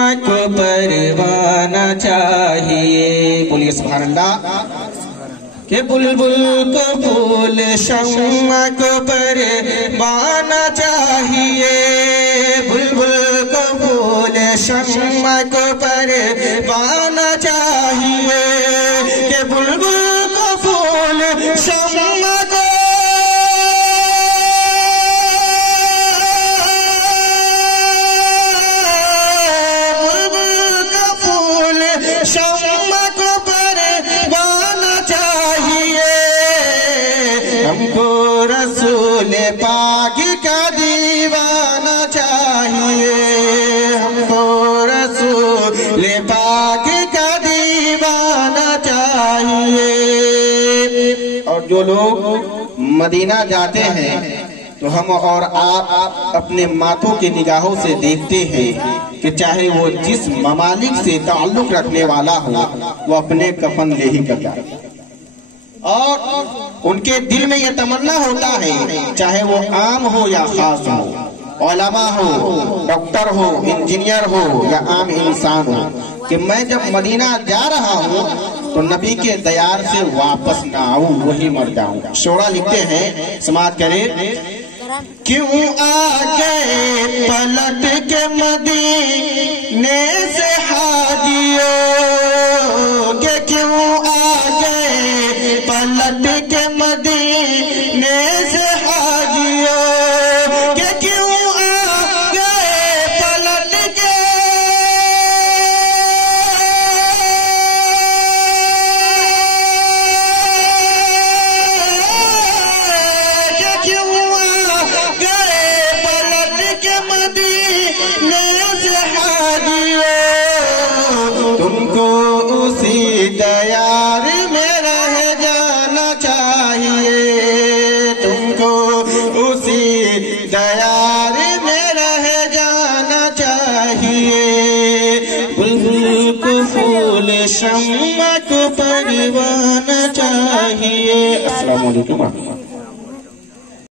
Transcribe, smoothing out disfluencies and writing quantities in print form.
शम्मा को परवाना चाहिए। बोलिए सुभान अल्लाह। के बुलबुल को फूल शम्मा को परवाना चाहिए, बुलबुल को फूल शम्मा को परवाना चाहिए। के बुलबुल को फूल शम्मा को शम्मा को परवाना चाहिए। हमको रसूल पाक का दीवाना चाहिए, हमको रसूल पाक का दीवाना चाहिए। और जो लोग मदीना जाते हैं तो हम और आप अपने माथों की निगाहों से देखते हैं कि चाहे वो जिस ममालिक से ताल्लुक रखने वाला हो वो अपने कफन ले ही कर जाए। और उनके दिल में यह तमन्ना होता है, चाहे वो आम हो या खास हो, उलमा हो, डॉक्टर हो, इंजीनियर हो या आम इंसान हो, कि मैं जब मदीना जा रहा हूँ तो नबी के दयार से वापस ना आऊं, वही मर जाऊं। शोरा लिखते हैं, समाज करे, क्यों आ गए पलट के मदीने से हाजियों, के क्यों आ गए पलट के मदीने से हाजियों, के क्यों आ गए पलट के, क्यों तुमको उसी दयार में रह जाना चाहिए, तुमको उसी दयार में रह जाना चाहिए। बुलबुल को फूल शम्मा को परवाना चाहिए। अस्सलाम वालेकुम।